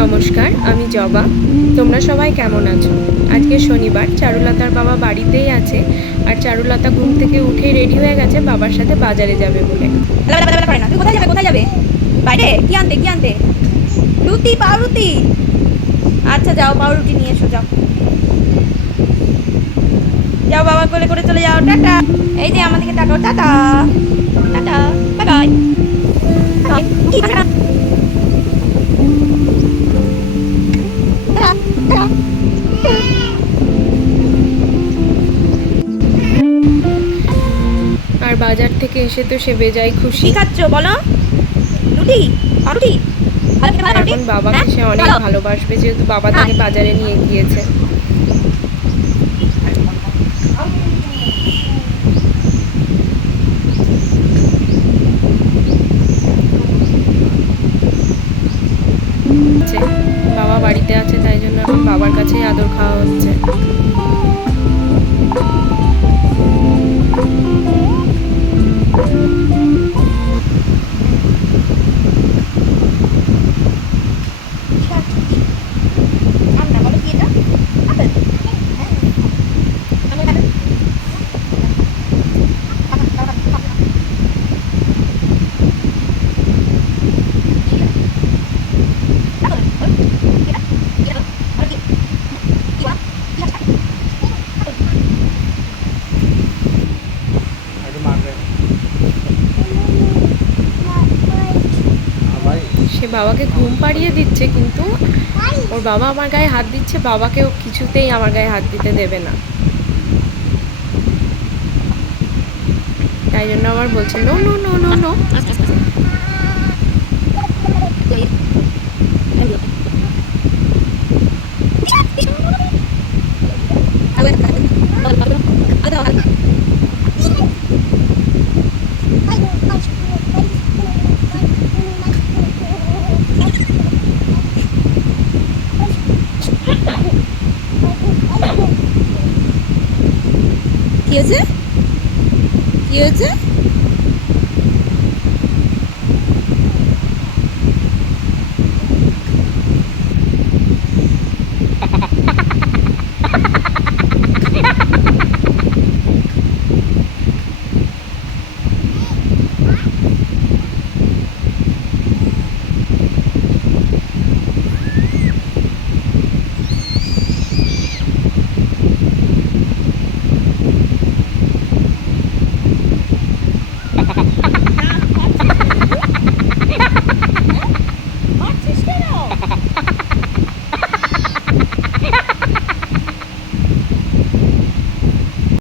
নমস্কার, আমি জবা। তোমরা সবাই কেমন আছো? আজকে শনিবার, চারুলতার বাবা বাড়িতেই আছে। আর চারুলতা ঘুম থেকে উঠেই রেডি হয়ে গেছে বাবার সাথে বাজারে যাবে বলে। করে না, তুই কোথায় যাবে? কোথায় যাবে? বাইরে? কি আনতে? কি আনতে? রুটি, পাউরুটি। আচ্ছা যাও, পাউরুটি নিয়ে এসো, যাও যাও, বাবা কোলে করে চলে যাও। টাটা। এই যে আমাদেরকে টাকাও, টাটা টাটা, বাই বাই। আর বাজার থেকে এসে তো সে বেজায় খুশি। কি খাচ্ছ বলো? রুটি, পাউরুটি। আর এখন বাবাকে সে অনেক ভালোবাসবে, যেহেতু বাবা তাকে বাজারে নিয়ে গিয়েছে। বাবা বাড়িতে আছে, তাই জন্য এখন বাবার কাছেই আদর খাওয়া হচ্ছে। সে বাবাকে ঘুম পাড়িয়ে দিচ্ছে, কিন্তু ওর বাবা আমার গায়ে হাত দিচ্ছে, বাবাকেও কিছুতেই আমার গায়ে হাত দিতে দেবে না। তাই জন্য আবার বলছে no no no no no. কি হয়েছে? কি হয়েছে?